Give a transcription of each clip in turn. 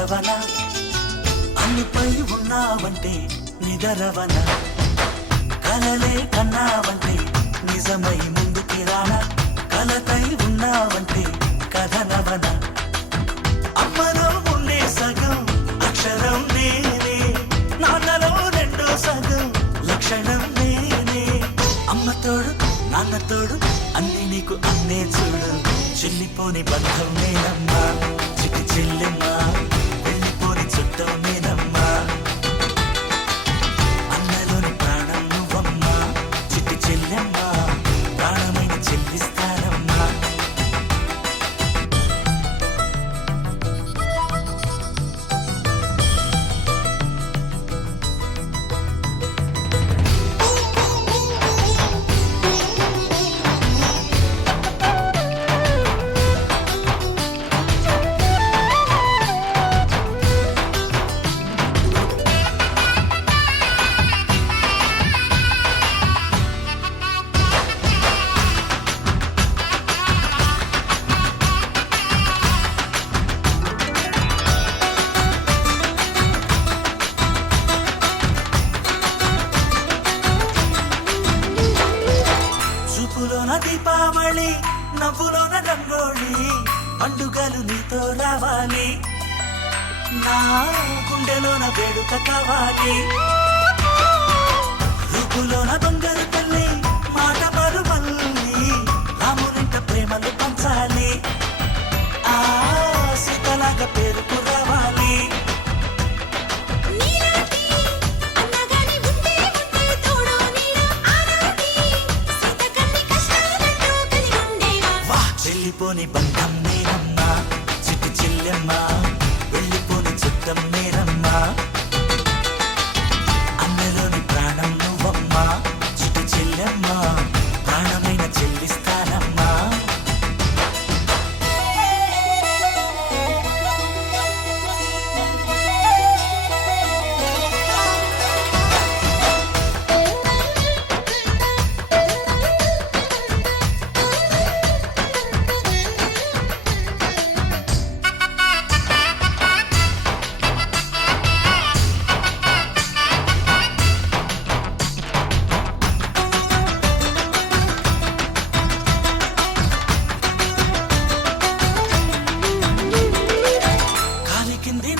నిదరవన అన్నిపై ఉన్నావంటే నిదరవన కలలే కన్నావంటే నిజమై ముందుకి రానా కలతై ఉన్నావంటే కథనవన అమ్మలో ఉండే సగం అక్షరం నేనే నాన్నలో రెండో సగం లక్షణం నేనే అమ్మ తోడు నాన్న తోడు అన్ని నీకు అన్నే చూడు చెల్లిపోని బంధం నేనమ్మా చిటి చెల్లెమ్మా వెళ్ళిపోని చుట్టం నేనమ్మా అన్నలోని ప్రాణం నువ్వమ్మా చిటి చెల్లెమ్మా ప్రాణమైన చెల్లిస్తానమ్మా చూపులోన దీపావళి నవ్వులోన రంగోళి పండుగలు నీతో రావాలి నా గుండెలోన వేడుక కావాలి రూపులోన దొంగలు తల్లి మాట మళ్ళీ రామునింట ప్రేమలు పంచాలి ఆ సీతలాగా పేరుకు రావాలి వెళ్ళిపోని బంధం నేనమ్మా చిట్టి చెల్లెమ్మా వెళ్ళిపోని చుట్టం నేనమ్మా అన్నలోని ప్రాణం నువ్వమ్మా చిట్టి చెల్లెమ్మా ప్రాణమైన చెల్లిస్తానమ్మా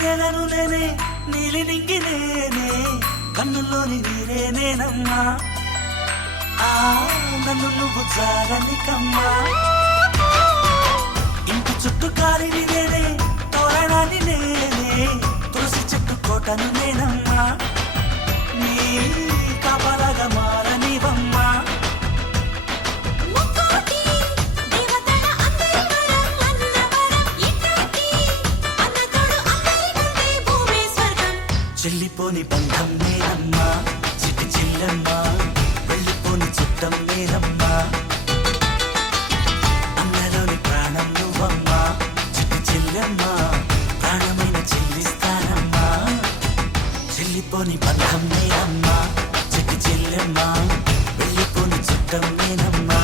నేలను నేనే నీలి నింగి నేనే కన్నుల్లోని నీరే నేనమ్మా ఆ నన్ను నువ్వు జారనికమ్మా ఇంటి చుట్టూ కాలిని నేనే తోరణాన్ని నేనే తులసి చెట్టు కోటను నేనమ్మా నీ కాపలాగా మారనివమ్మా చెల్లిపోని బంధం నేనమ్మా చిటి చెల్లెమ్మా వెళ్ళిపోని చుట్టం నేనమ్మా అన్నలోని ప్రాణం నువ్వమ్మా చిటి చెల్లెమ్మా ప్రాణమైన చెల్లిస్తానమ్మా చెల్లిపోని బంధం నేనమ్మా చిటి చెల్లెమ్మా వెళ్ళిపోని చుట్టం నేనమ్మా